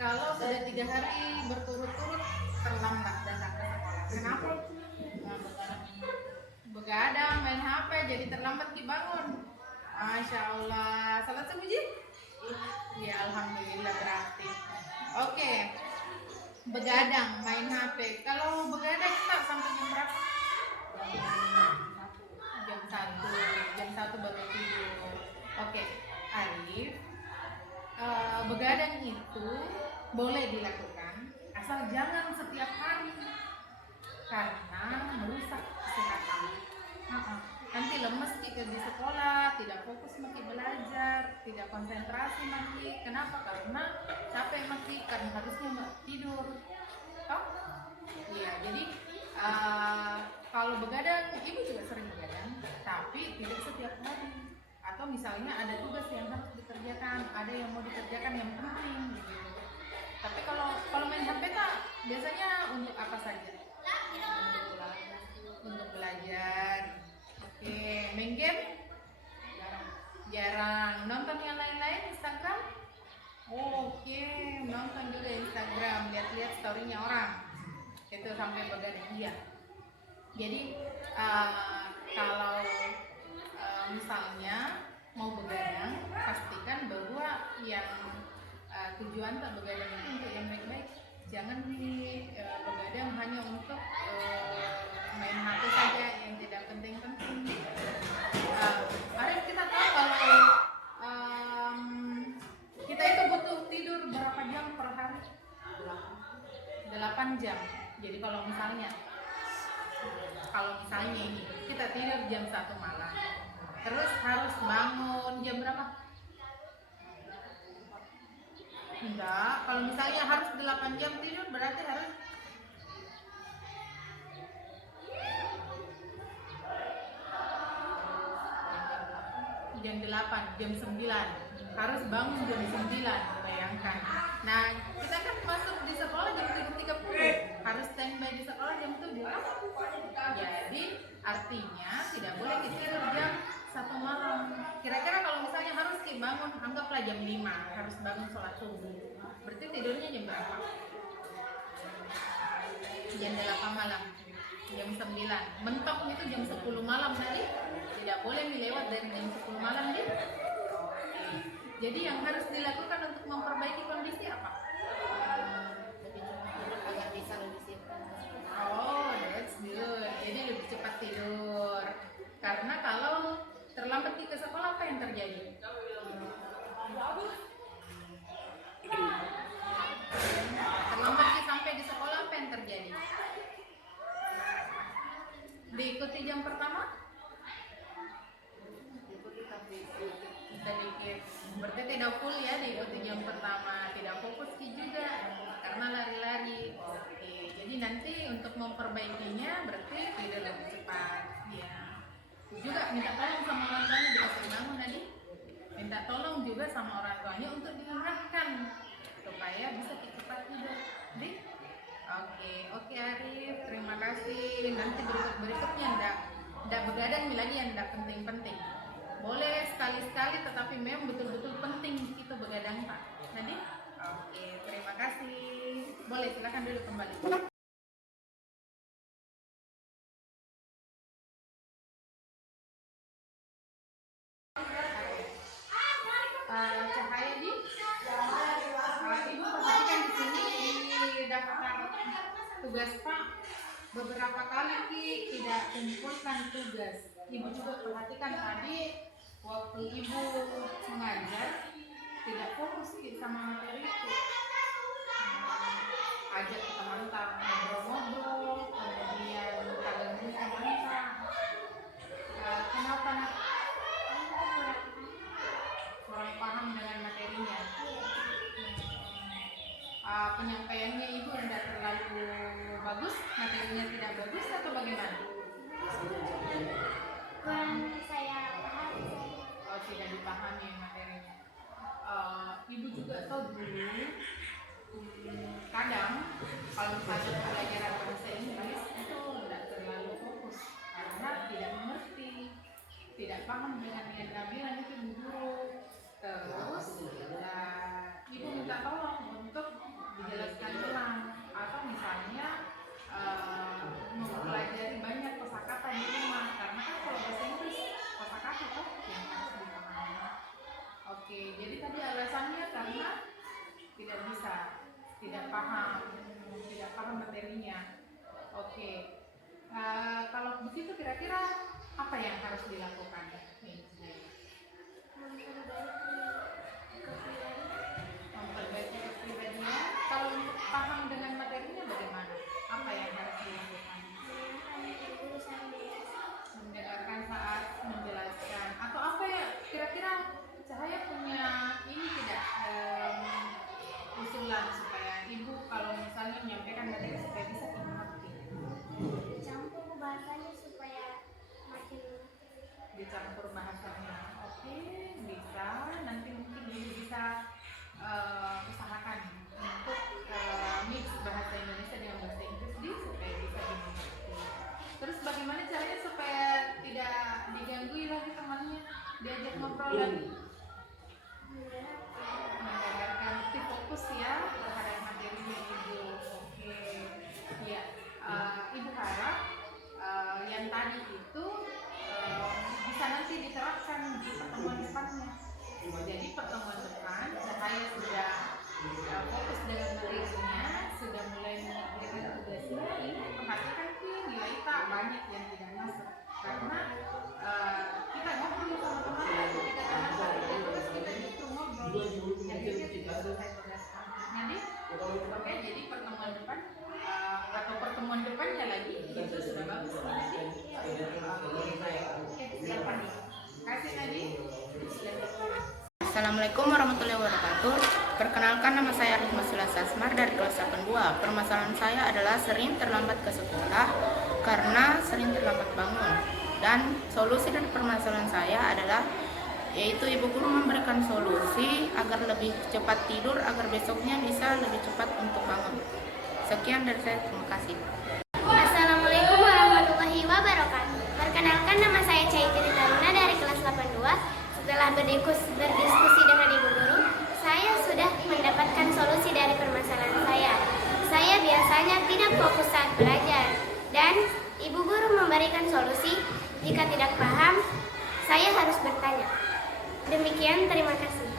Kalau sudah 3 hari berturut-turut terlambat datang ke sekolah. Kenapa? Begadang, main HP, jadi terlambat dibangun. Masya Allah. Salat subuh Ji? Ya alhamdulillah berarti. Oke. Begadang, main HP. Kalau begadang kita sampai jam berapa? Jam 1 baru tidur. Oke, Arif. Begadang itu boleh dilakukan asal jangan setiap hari karena merusak kesehatan. Nanti lemes jika di sekolah, tidak fokus maki belajar, tidak konsentrasi maki. Kenapa? Karena capek maki, karena harusnya tidur. Oh? Iya, jadi kalau begadang, ibu juga sering begadang, tapi tidak setiap hari. Atau misalnya ada tugas yang harus dikerjakan, ada yang mau dikerjakan yang penting gitu. Tapi kalau main HP biasanya untuk apa saja? Untuk belajar. Oke, main game? Jarang. Nonton yang lain-lain Instagram? Oke, nonton juga Instagram, lihat-lihat story-nya orang. Itu sampai begadang iya. Jadi kalau misalnya mau begadang, pastikan bahwa yang tujuan tak begadang itu untuk yang baik-baik. Jangan begadang hanya untuk main HP saja yang tidak penting-penting. Mari kita tahu kalau kita itu butuh tidur berapa jam per hari? 8 jam. Jadi kalau misalnya ini kita tidur jam 1 malam, terus harus bangun jam berapa? Enggak, kalau misalnya harus 8 jam tidur berarti harus jam 8, jam 9 harus bangun jam 9, bayangkan. Nah, kita kan masuk di sekolah jam 7.30, harus standby di sekolah jam 7. Jadi artinya tidak boleh kita tidur jam 1 malam. Kira-kira kalau misalnya harus bangun, anggaplah jam 5, harus bangun sholat subuh. Berarti tidurnya jam berapa? Jam 8 malam, jam 9. Mentoknya itu jam 10 malam tadi. Tidak boleh lewat dari jam 10 malam nih. Jadi yang harus dilakukan untuk memperbaiki kondisi apa? Agar bisa lebih cepat. Oh, that's good. Jadi lebih cepat tidur. Karena kalau terlambat ke sekolah apa yang terjadi? Terlambat sampai di sekolah apa yang terjadi? Diikuti jam pertama? Sedikit. Berarti tidak full ya diikuti jam pertama, tidak fokus juga karena lari-lari. Oke, jadi nanti untuk memperbaikinya berarti tidak lebih cepat. Ya. Juga minta tolong sama orang tuanya dikasih bangun tadi. Minta tolong juga sama orang tuanya untuk diingatkan supaya bisa cepat tidur. Oke Arif, terima kasih. Nanti berikutnya ndak begadang lagi yang ndak penting-penting. Boleh sekali-sekali, tetapi memang betul-betul penting kita begadang Pak. Nanti? Oke, terima kasih. Boleh, silakan dulu kembali. Cahaya di? Ibu perhatikan di sini di daftar tugas Pak. Beberapa kali tidak kumpulkan tugas. Ibu juga perhatikan tadi waktu ibu mengajar tidak fokus sama materi itu. Ajak teman-teman ngobrol-ngobrol, kemudian kalian teman-teman. Kenapa kurang paham dengan materinya? penyampaiannya ibu tidak terlalu bagus, materinya tidak bagus atau bagaimana? Kurang saya paham. Oh, tidak dipahami materinya. Ibu juga tahu dulu, kadang kalau misalnya pelajaran bahasa Inggris itu tidak terlalu fokus karena tidak mengerti, tidak paham dengan yang dibilang itu ibu guru. Terus ibu minta tolong untuk dijelaskan ulang atau misalnya mempelajari banyak kosakata di rumah karena kan kalau bahasa Inggris kosakata toh yang harus dipahami. Oke, jadi tadi alasannya karena tidak bisa, tidak paham materinya. Oke, kalau begitu kira-kira apa yang harus dilakukan? Memperbaiki kepribadian. Kalau untuk paham dengan materinya bagaimana? Apa yang harus dilakukan? Mendengarkan saat menjelaskan. Atau apa ya? Kira-kira Cahaya punya ini tidak usulan supaya ibu kalau misalnya menyampaikan materi supaya bisa mengerti. Campur bahasanya supaya makin Dicampur bahasanya. Oke, bisa. Nanti mungkin ibu bisa usahakan untuk mix bahasa Indonesia dengan bahasa Inggris supaya bisa dimengerti. Terus bagaimana caranya supaya tidak diganggu lagi temannya, diajak ngobrol lagi? Mendengarkan, mesti fokus ya terhadap materinya ibu. Oke, ya. Ibu harap yang tadi itu bisa nanti diterapkan di pertemuan depannya. Jadi pertemuan depan Cahaya sudah fokus dengan materinya, sudah mulai mengerjakan tugasnya. Ini perhatikan sih nilai tak banyak yang tidak masuk karena kita ngobrol sama teman ketika teman kerja tugas kita justru ngobrol jadi tidak selesai tugas kami. Oke, jadi pertemuan depan atau pertemuan depannya lagi itu sudah bagus Nadi. Oke, siapa nih? Kasih Nadi. Assalamualaikum warahmatullahi wabarakatuh. Perkenalkan, nama saya Arif Masula Sasmar dari kelas 82. Permasalahan saya adalah sering terlambat ke sekolah karena sering terlambat bangun. Dan solusi dari permasalahan saya adalah yaitu ibu guru memberikan solusi agar lebih cepat tidur agar besoknya bisa lebih cepat untuk bangun. Sekian dari saya, terima kasih. Assalamualaikum warahmatullahi wabarakatuh. Perkenalkan, nama saya Caitri Taruna dari kelas 82. Setelah berdiskusi dengan ibu guru, saya sudah mendapatkan solusi dari permasalahan saya. Saya biasanya tidak fokus saat belajar dan ibu guru memberikan solusi. Jika tidak paham, saya harus bertanya. Demikian, terima kasih.